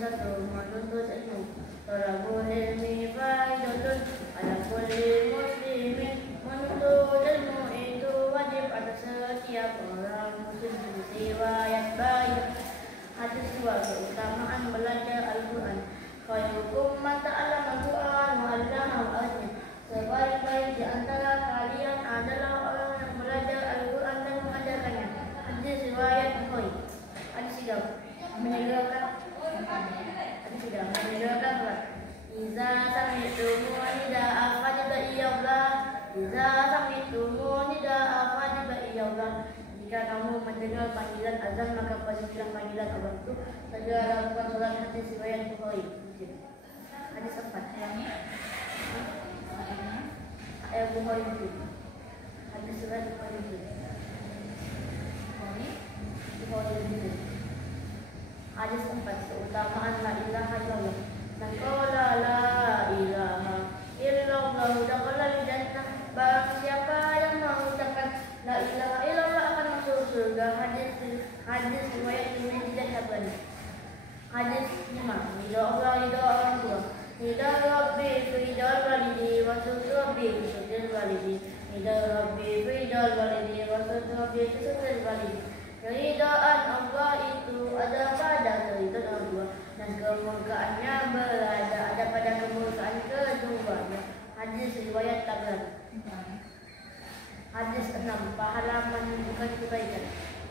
satu menuntut ilmu. Thalabul ilmi faridatun ala kulli muslimin. Menuntut ilmu itu wajib atas setiap orang muslim. Riwayat baik. Hadis 2, keutamaan belajar Al-Quran. Khairukum man ta'allama Al-Quran wa 'allamahu. Sebaik-baik di antara kalian adalah orang yang belajar Al-Quran dan mengajarkannya. Hadis riwayat Bukhari. Hadis 3, menegakkan. Hadis 3, menegakkan salat. Iza sami'tumu nida'a fajiba'iyallah. Iza sami'tumu nida'a fajiba'iyallah. Jika kamu mendengar panggilan azan, maka pastilah panggilan Allah itu. Segera lakukan salat. Hadis riwayat Bukhari. Hadis 4. Ayat Bukhari Muslim. Hadis riwayat Bukhari Muslim. Bukhari Muslim. Hadis 4, keutamaan la ilaha illallah. Man qala la ilaha illallah dakhala al-jannah. Barang siapa yang mengucapkan la ilaha illallah akan masuk surga. Hadis riwayat Tirmidzi dan Tabrani. Hadis 5, ridha Allah, ridha orang tua. Ridha Rabbi ridha walidi wa sunnah Rabbi sunnah walidi. Ridha Rabbi ridha walidi wa sunnah Rabbi sunnah walidi. Keridaan Allah itu ada pada keridaan Allah, dan kemurkaannya ada pada kemurkaan keduanya. Hadis riwayat Tabrani. Hadis 6, pahala menunjukkan kebaikan.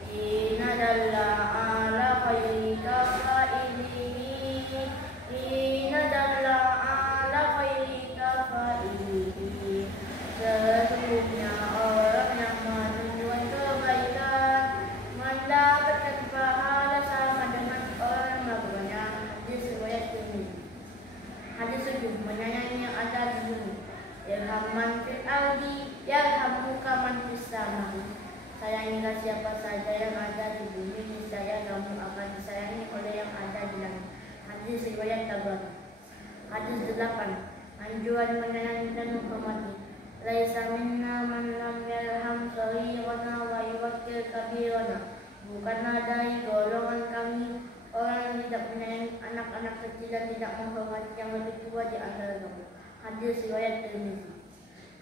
Inna dalla ala khairi kafa'ilihi. Inna dalla ala khairi kafa'ilihi. Sesungguhnya orang yang menunjukkan kebaikan mendapatkan pahala sama dengan orang yang melakukannya. Hadis riwayat Tirmidzi. Hadis 7, menyayangi yang ada di bumi. Irhamman fil ardi yarhamuka man fis sama. Sayangilah siapa saja yang ada di bumi, niscaya kamu akan disayangi oleh yang ada di langit. Hadis riwayat Tabrani. Hadis 8, anjuran menyayangi dan menghormati. Laisa minna man lam yarham saghirana wa yuwaqqir kabirana. Bukanlah dari golongan kami orang yang tidak menyayangi anak-anak kecil dan tidak menghormati yang lebih tua di antara kamu. Hadis riwayat Tirmidzi.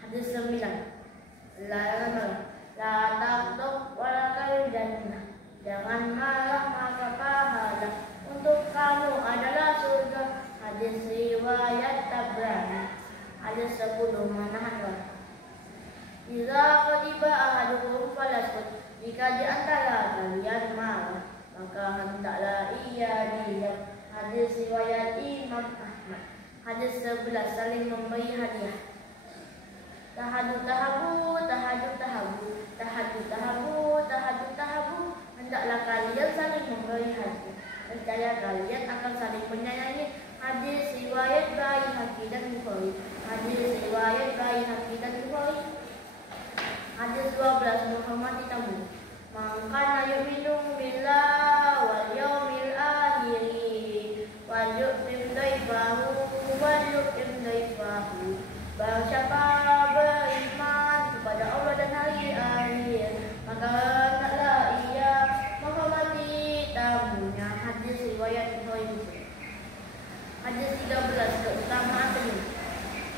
Hadis 9, larangan la taqdub walakal jannah. Jangan marah, maka pahala untuk kamu adalah surga. Hadis riwayat Tabrani. Hadis 10, menahan marah. Iza qadiba ahadukum falaskut. Jika di antara kalian marah, maka hendaklah ia diam. Hadis riwayat Imam Ahmad. Hadis 11, saling memberi hadiah. Tahadu tahabu, tahadu tahabu, tahadu tahabu, tahadu tahabu. Hendaklah kalian saling memberi hadiah. Percaya kalian akan saling menyayangi. Hadis riwayat Baihaqi dan Bukhari. Hadis riwayat Baihaqi dan Bukhari. Hadis 12, menghormati tamu. Man kana yu'minu billahi wal yawmil akhir wal yu'min daifahu wal yu'min daifahu. Barang siapa beriman kepada Allah dan hari akhir, maka hendaklah ia menghormati tamunya. Hadis riwayat Bukhari. Hadis 13, keutamaan senyum.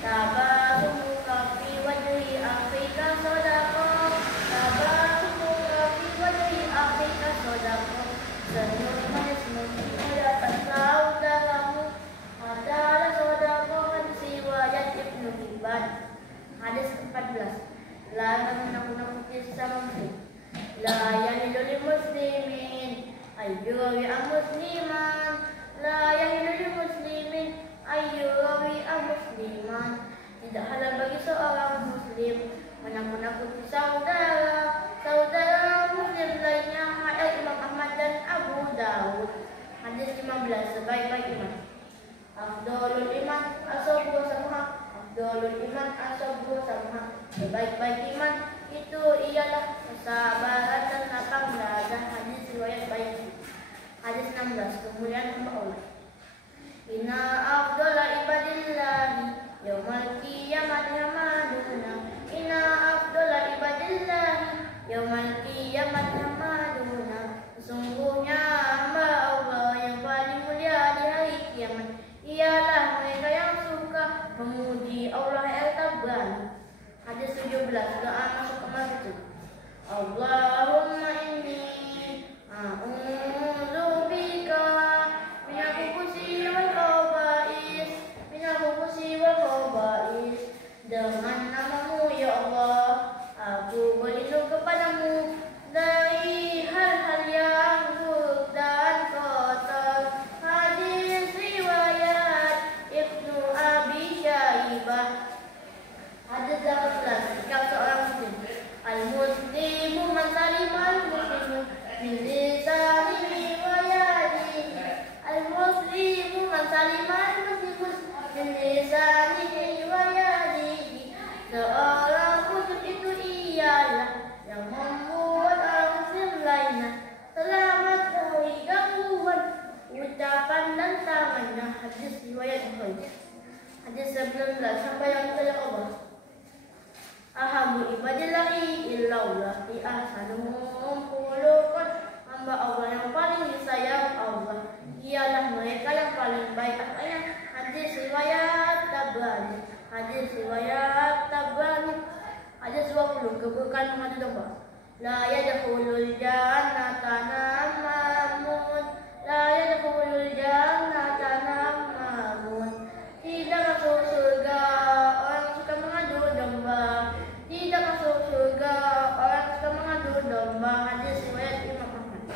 Tabassumuka fi wajhi akhika shadaqah. Tabassumuka fi wajhi akhika shadaqah. Senyum manismu mendapat saudaramu adalah sedekah. Hadis riwayat Ibnu Hibban. Hadis 14, larangan menakut-nakuti sesama muslim. La yahilu lil muslimin ayyurawi musliman. La yahilu lil muslimin ayyurawi musliman. Tidak halal bagi seorang muslim menakut-nakuti saudara muslim lainnya. Hadis Imam Ahmad dan Abu Dawud. Hadis 15, sebaik-baik iman. Afdalul iman asabu samha. Afdalul iman asabu samha. Sebaik-baik iman itu ialah kesabaran dan lapang dada. Hadis riwayat Baihaqi. Hadis 16, kemuliaan hamba Allah. Inna afdala ibadillahi yaumal qiyamati hamaduna. Inna afdala ibadillahi yaumal qiyamati hamaduna. Sesungguhnya hamba Allah yang paling mulia di hari Allah yang Taban. Hadis 17, doa masuk ke masjid. Allahumma inni a'udzubika minal khubuthi wal khaba'is, dengan namamu ya Allah, aku berlindung kepadamu dari hal-hal yang buruk dan kotor. Hadis riwayat Ibnu Abi Syaibah. Hadis 18, sikap seorang muslim. Al-muslimu man salima al-muslimu min lisanihi wa yadihi. Al-muslimu man salima al-muslimu min lisanihi wa yadihi. Seorang muslim itu ialah yang membuat orang muslim lainnya selamat dari gangguan ucapan dan tangannya. Hadis riwayat Bukhari. Hadis 19, sampai yang kepada Allah. Ahabu ibadillahi illaullahi ahsanuhum khuluqan. Hamba Allah yang paling disayang Allah ialah mereka yang paling baik akhlaknya. Hadis riwayat Tabrani. Hadis riwayat Tabrani. Hadis 20, keburukan mengadu domba. La yadkhulul jannata namamun. La yadkhulul jannata namamun. Tidak masuk surga orang suka mengadu domba. Tidak masuk surga orang suka mengadu domba. Hadis riwayat Imam Ahmad.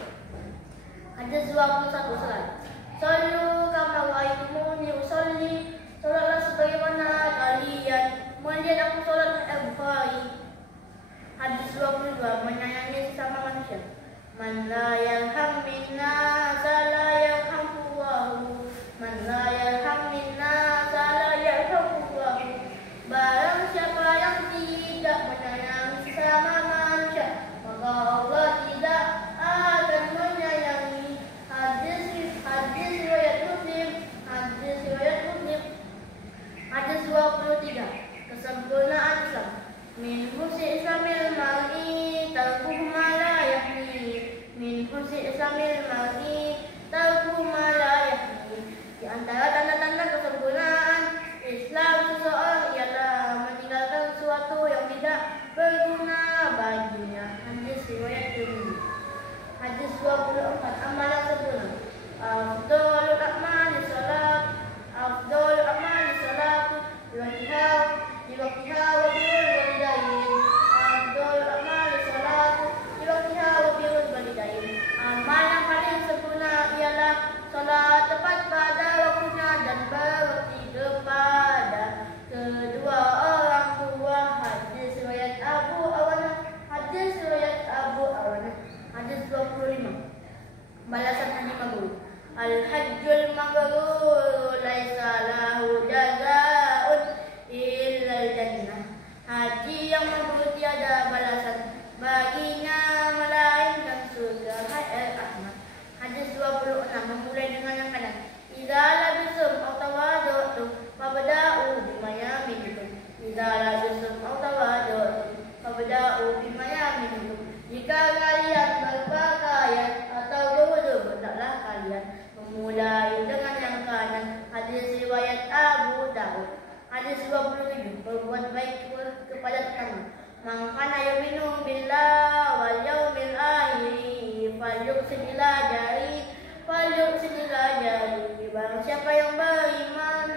Hadis 21, salat. Sallu kama ra'aitumuni usolli. Salatlah sebagaimana kalian melihat aku salat. Al-Bukhari. Hadis 22, menyayangi sesama manusia. Man la yarham minna la yarhamullahu. Man la yarham minna la yarhamullahu. Barang siapa yang tidak menyayangi sesama manusia, maka Allah tidak akan menyayangi. Hadis riwayat Muslim. Hadis riwayat Muslim. Hadis 23, kesempurnaan Islam. Min husni islamil mar'i tarkuhu ma la yahni. Min husni islamil mar'i tarkuhu ma la yahni. Di antara tanda-tanda kesempurnaan Islam seseorang ialah meninggalkan sesuatu yang tidak berguna baginya. Hadis riwayat Tirmidzi. Hadis 24, amalan sempurna. Afdhalul a'mali salat. Afdhalul a'mali salat di waktiha wa birrul walidain. Afdhalul a'mali salat di waktiha wa birrul walidain. Amal yang paling sempurna ialah salat tepat pada waktunya dan berbakti kepada kedua orang tua. Hadis riwayat Abu Awanah. Hadis riwayat Abu Awanah. Hadis 25, balasan haji mabrur. Al-hajjul mabrur laisa lahu jazaa'un illa al-jannah. Haji yang mabrur tiada balasan baginya melainkan surga. Al-Ahmad. Hadis 26, memulai dengan yang kanan. Idza labisum aw tawaddu'tum fabda'u bima yaminikum. Idza labisum aw tawaddu'tum fabda'u bima yaminikum. Jika kalian berpakaian atau berwudu, hendaklah kalian memulai dengan yang kanan. Hadis riwayat Abu Daud. Hadis 27, berbuat baik kepada tetangga. Man kana yu'minu billahi wal yawmil akhir falyuhsin ila jari. Barang siapa beriman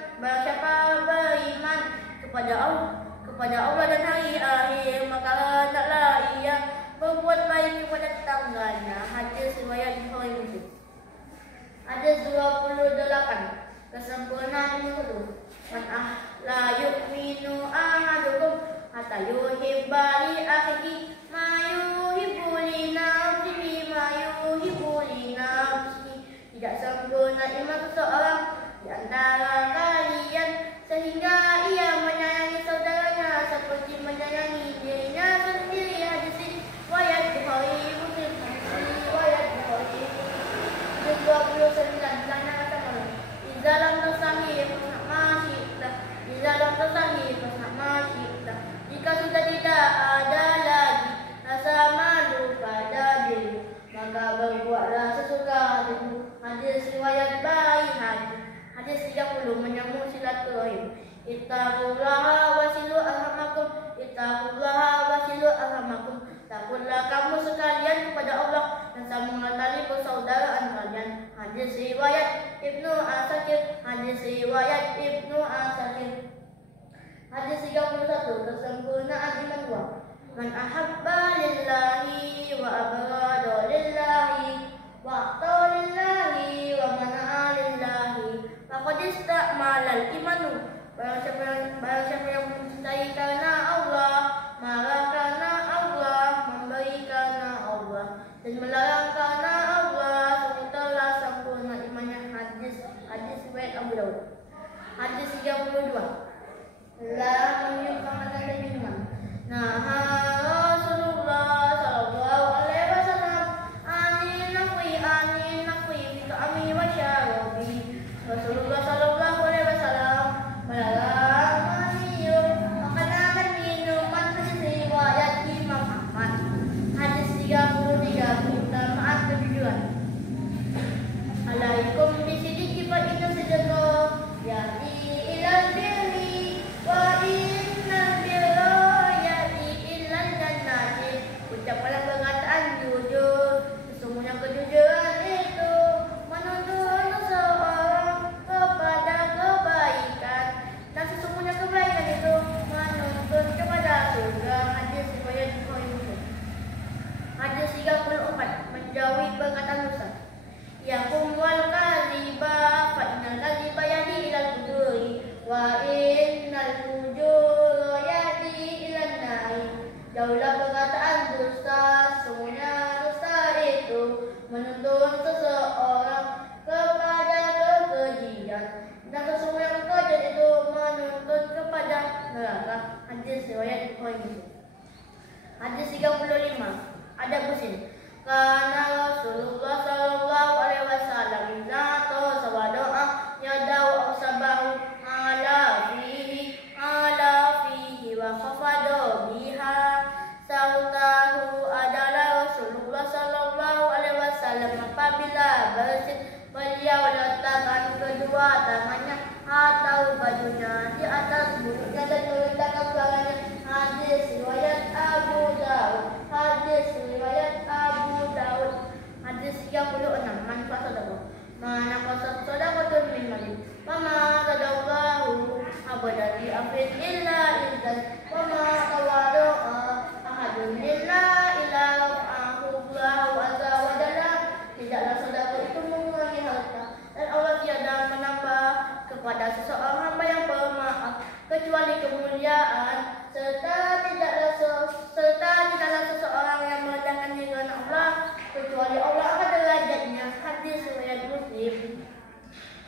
kepada Allah dan hari akhir, maka hendaklah ia berbuat baik kepada tetangganya. Hadis riwayat Bukhari Muslim. Hadis 28, kesempurnaan itu. Man la yu'minu ahadukum hatta yuhibba li akhihi ma yuhibbu li nafsihi ma yuhibbu li nafsihi. Tidak sempurna iman seseorang di antara kalian sehingga ia menyayangi saudaranya seperti menyayangi dirinya sendiri. Hadis riwayat Bukhari Muslim. Riwayat Bukhari. Hadis 29, tanya kata Allah. Iza lam tasahi fasna ma syi'ta. Iza lam tasahi fasna rahmakum. Takutlah kamu sekalian kepada Allah dan sambunglah tali persaudaraan kalian. Hadis riwayat Ibnu Asakir. Hadis riwayat Ibnu Asakir. Hadis 31. Kesempurnaan iman dua. Man ahabba lillahi wa abrada lillahi wa a'ta lillahi wa mana'a lillahi faqad istakmala al-imanu. Barang siapa yang mencintai karena Allah, marah karena Allah, memberi karena Allah, dan melarang karena Allah, sungguh telah sempurna imannya. Hadis riwayat Abu Daud. Hadis 32. Larang minum makanan dan minuman. Nah, Rasulullah sallallahu alaihi wasallam anin nakwi fi ta'ami wa syarabi. Rasulullah sallallahu alaihi wasallam melarang minum makanan dan minuman. Hadis riwayat Imam Ahmad. Hadis 33. Keutamaan kejujuran. Alaikum bisidiki fa inna sidqa ya'ti ilal birri wa innal birra ya'ti ilal jannati. Ucapkanlah perkataan jujur, sesungguhnya kejujuran itu menuntun seseorang kepada kebaikan, dan sesungguhnya kebaikan itu menuntun kepada surga. Hadis riwayat Bukhari Muslim. Hadis 34. Menjauhi perkataan dusta. Yakum wal kadhiba fa innal kadhiba yahdi ilal fujuri wa innal fujura yahdi ilan nar. Jauhlah perkataan dusta, sesungguhnya dusta itu menuntun seseorang kepada kekejian, dan sesungguhnya kekejian itu menuntun kepada neraka. Hadis riwayat Bukhari Muslim. Hadis 35. Ada busin. Karena Rasulullah sallallahu alaihi wasallam idza sawadoa yadau sabahu ala fihi wa khafada biha sautahu. Adalah Rasulullah sallallahu alaihi wasallam apabila bersin, beliau letakkan kedua tangannya atau bajunya di atas mulutnya dan meletakkan tangannya. Hadis riwayat Abu Daud. Hadis riwayat Abu Daud. Hadis 36. Manfaat sedekah. Mana qasad sadaqatun min malin fama sadaqahu abadan bi afin illa izzat wa ma tawadu'a ahadun illa ila rafa'ahu Allahu azza wa jalla. Tidaklah sedekah itu mengurangi harta, dan Allah tiada menambah kepada seseorang hamba yang bermaaf kecuali kemuliaan, serta tidaklah seseorang yang merendahkan diri karena Allah kecuali Allah akan derajatnya. Hadis riwayat Muslim.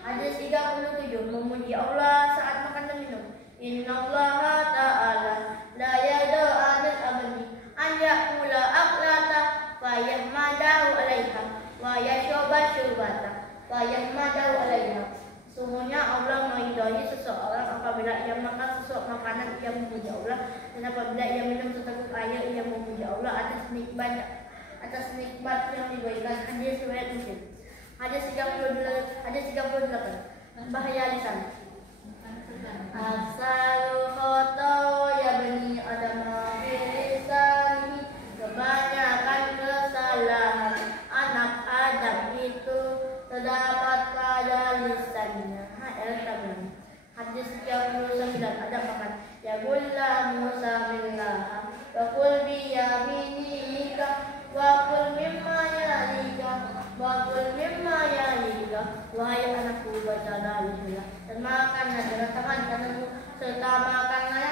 Hadis 37. Memuji Allah saat makan dan minum. Innallaha ta'ala la yada'anil abadi an ya'kula aklata fa yahmadahu 'alaiha wa yashraba syurbata fa yahmadahu 'alaiha. Sungguhnya Allah meridai seseorang apabila ia makan sesuatu makanan ia memuji Allah, dan apabila ia minum seteguk air ia memuji Allah atas nikmat yang diberikan. Hadis riwayat Muslim. Hadis 38. Bahaya lisan. Asal khoto ya bani Adam fi lisani. Kebanyakan kesalahan anak Adam itu terdapat pada lisannya. Hadis 39. Ada makan. Ya gulla Musa billah wa qul bi yaminika wa qul mimma yalika wa qul mimma yalika. Wahai anakku, bacalah Bismillah dan makanlah dengan tangan kananmu, serta makanlah